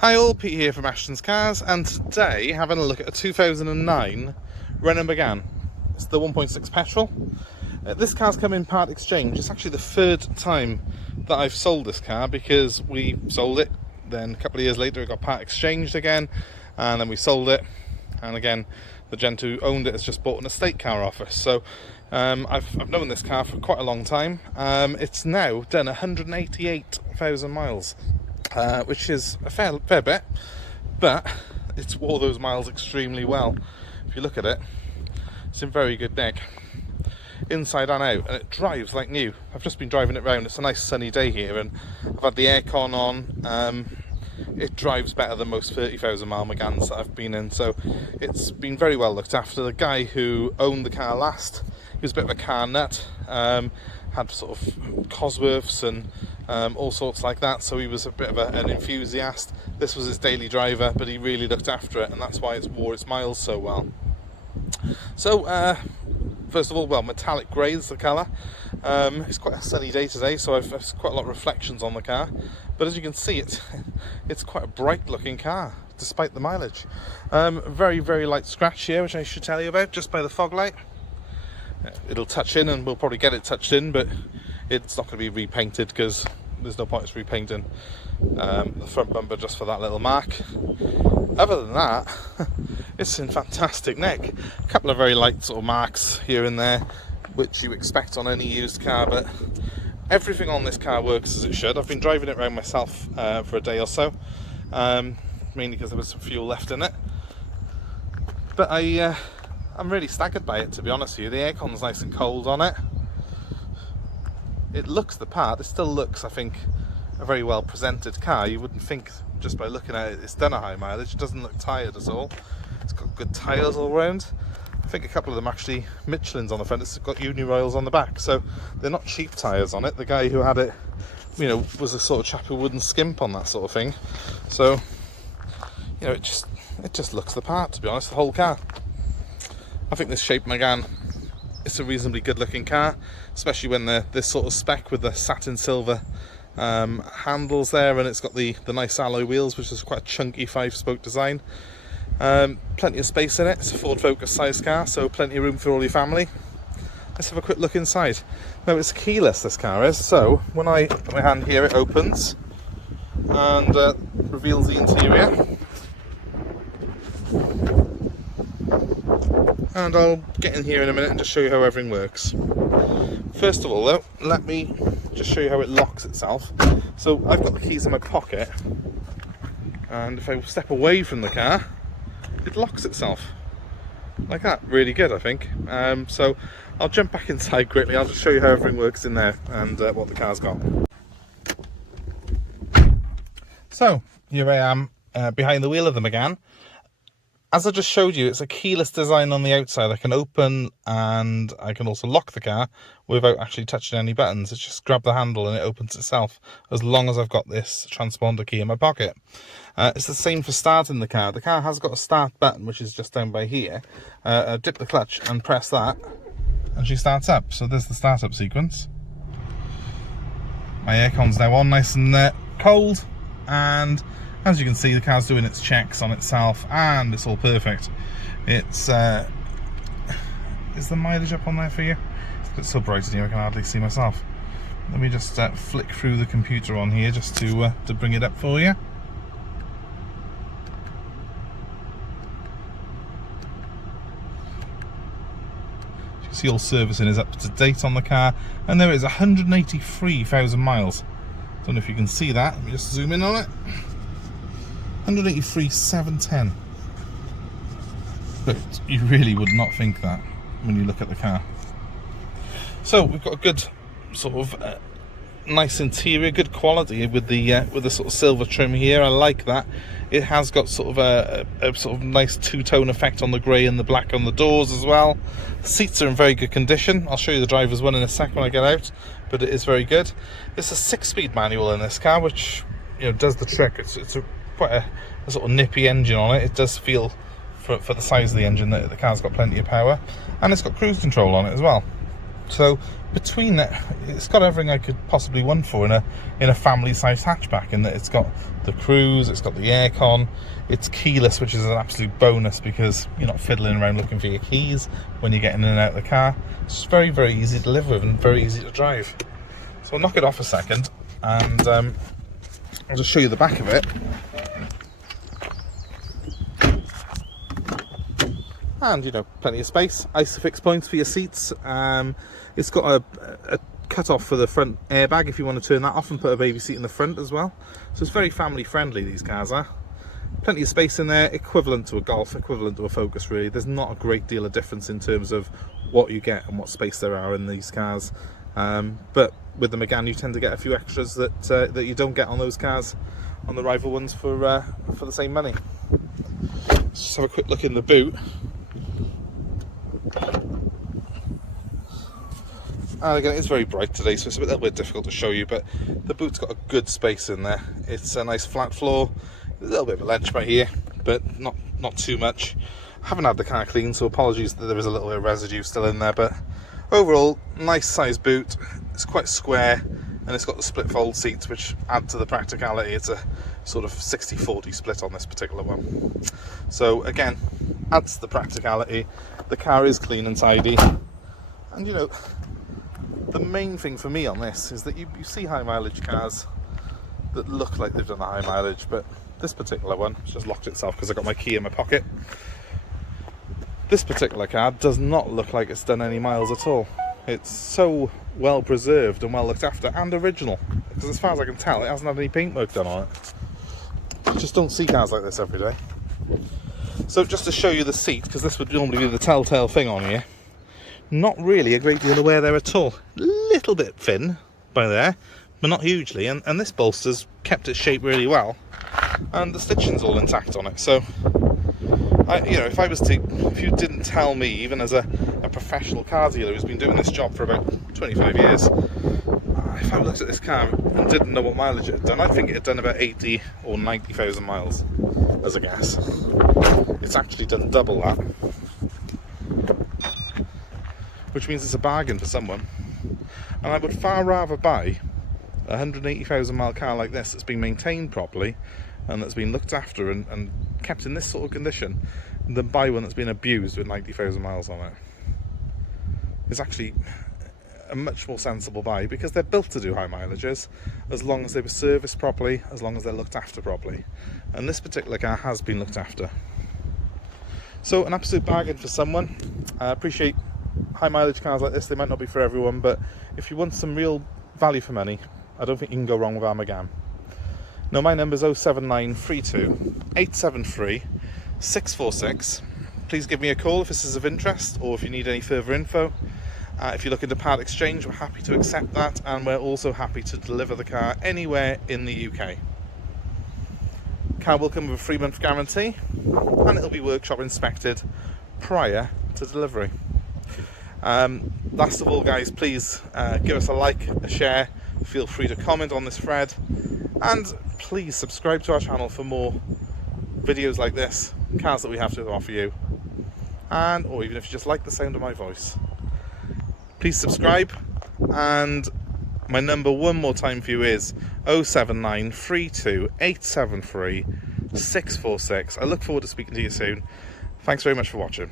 Hi all, Pete here from Ashton's Cars, and today having a look at a 2009 Renault Megane. It's the 1.6 petrol. This car's come in part exchange. It's actually the third time that I've sold this car, because we sold it, then a couple of years later it got part exchanged again, and then we sold it, and again the gent who owned it has just bought an estate car off us. So I've known this car for quite a long time. It's now done 188,000 miles. Which is a fair bit, but it's wore those miles extremely well. If you look at it, it's in very good nick, inside and out, and it drives like new. I've just been driving it around. It's a nice sunny day here, and I've had the aircon on. It drives better than most 30,000 mile Meganes that I've been in, so it's been very well looked after. The guy who owned the car last, he was a bit of a car nut, had sort of Cosworths and all sorts like that, so he was a bit of an enthusiast. This was his daily driver, but he really looked after it, and that's why it's wore its miles so well. So first of all, well, metallic grey is the colour. It's quite a sunny day today, so I've quite a lot of reflections on the car, but as you can see, it's quite a bright looking car despite the mileage. Very light scratch here, which I should tell you about, just by the fog light. It'll touch in, and we'll probably get it touched in, but it's not going to be repainted because there's no point in repainting the front bumper just for that little mark. Other than that, it's in fantastic nick. A couple of very light sort of marks here and there, which you expect on any used car, but everything on this car works as it should. I've been driving it around myself for a day or so, mainly because there was some fuel left in it, but I'm really staggered by it, to be honest with you. The aircon's nice and cold on it. It looks the part. It still looks, I think, a very well presented car. You wouldn't think just by looking at it it's done a high mileage. It doesn't look tired at all. It's got good tyres all round. I think a couple of them actually Michelin's on the front. It's got Uniroyals on the back, so they're not cheap tyres on it. The guy who had it, you know, was a sort of chap who wouldn't skimp on that sort of thing. So, you know, it just looks the part, to be honest, the whole car. I think this shape Megane, it's a reasonably good looking car, especially when this sort of spec with the satin silver handles there, and it's got the nice alloy wheels, which is quite a chunky 5-spoke design. Plenty of space in it. It's a Ford Focus size car, so plenty of room for all your family. Let's have a quick look inside. Now, it's keyless, this car is, so when I put my hand here, it opens and reveals the interior. And I'll get in here in a minute and just show you how everything works. First of all though, let me just show you how it locks itself. So I've got the keys in my pocket, and if I step away from the car, it locks itself. Like that. Really good, I think. So I'll jump back inside quickly. I'll just show you how everything works in there and what the car's got. So here I am behind the wheel of the Megane. As I just showed you, it's a keyless design on the outside. I can open and I can also lock the car without actually touching any buttons. It's just grab the handle and it opens itself, as long as I've got this transponder key in my pocket. It's the same for starting the car. The car has got a start button, which is just down by here. Dip the clutch and press that, and she starts up. So there's the startup sequence. My aircon's now on, nice and cold, and as you can see, the car's doing its checks on itself, and it's all perfect. Is the mileage up on there for you? It's so bright in here I can hardly see myself. Let me just flick through the computer on here just to bring it up for you. You can see all servicing is up to date on the car, and there is 183,000 miles. Don't know if you can see that. Let me just zoom in on it. 183,710. But you really would not think that when you look at the car. So we've got a good sort of nice interior, good quality with the sort of silver trim here. I like that. It has got sort of a sort of nice two-tone effect on the grey and the black on the doors as well. The seats are in very good condition. I'll show you the driver's one in a sec when I get out, but it is very good. It's a 6-speed manual in this car, which, you know, does the trick. It's quite a sort of nippy engine on it. It does feel, for the size of the engine, that the car's got plenty of power, and it's got cruise control on it as well. So between it, it's got everything I could possibly want for in a family-sized hatchback. In that it's got the cruise, it's got the aircon, it's keyless, which is an absolute bonus because you're not fiddling around looking for your keys when you're getting in and out of the car. It's very, very easy to live with and very easy to drive. So I'll knock it off a second and I'll just show you the back of it. And, you know, plenty of space. Isofix points for your seats. It's got a cut-off for the front airbag if you want to turn that off and put a baby seat in the front as well. So it's very family friendly, these cars are. Plenty of space in there, equivalent to a Golf, equivalent to a Focus really. There's not a great deal of difference in terms of what you get and what space there are in these cars. But with the Megane you tend to get a few extras that you don't get on those cars, on the rival ones for the same money. Let's just have a quick look in the boot. And again, it's very bright today, so it's a little bit difficult to show you, but the boot's got a good space in there. It's a nice flat floor, a little bit of a ledge by here, but not too much. I haven't had the car cleaned, so apologies that there is a little bit of residue still in there, but overall, nice size boot. It's quite square, and it's got the split fold seats, which add to the practicality. It's a sort of 60-40 split on this particular one. So again, adds to the practicality. The car is clean and tidy, and you know, the main thing for me on this is that you see high mileage cars that look like they've done a high mileage, but this particular one just locked itself because I got my key in my pocket. This particular car does not look like it's done any miles at all. It's so well preserved and well looked after and original, because as far as I can tell it hasn't had any paint work done on it. You just don't see cars like this every day. So just to show you the seat, because this would normally be the telltale thing on here, not really a great deal of wear there at all. Little bit thin by there, but not hugely, and this bolster's kept its shape really well, and the stitching's all intact on it. So you know, if you didn't tell me, even as a professional car dealer who's been doing this job for about 25 years, if I looked at this car and didn't know what mileage it had done, I'd think it had done about 80 or 90,000 miles as a guess. It's actually done double that, which means it's a bargain for someone. And I would far rather buy a 180,000 mile car like this that's been maintained properly and that's been looked after and kept in this sort of condition than buy one that's been abused with 90,000 miles on it. It's actually a much more sensible buy, because they're built to do high mileages as long as they were serviced properly, as long as they're looked after properly. And this particular car has been looked after. So an absolute bargain for someone. I appreciate high mileage cars like this, they might not be for everyone, but if you want some real value for money, I don't think you can go wrong with our Megane. Now my number is 07932 873 646. Please give me a call if this is of interest, or if you need any further info. If you're looking to part exchange, we're happy to accept that, and we're also happy to deliver the car anywhere in the UK. Car will come with a 3-month guarantee, and it'll be workshop inspected prior to delivery. Last of all, guys, please give us a like, a share, feel free to comment on this thread, and please subscribe to our channel for more videos like this, cars that we have to offer you, or even if you just like the sound of my voice. Please subscribe, and my number one more time for you is 07932 873 646. I look forward to speaking to you soon. Thanks very much for watching.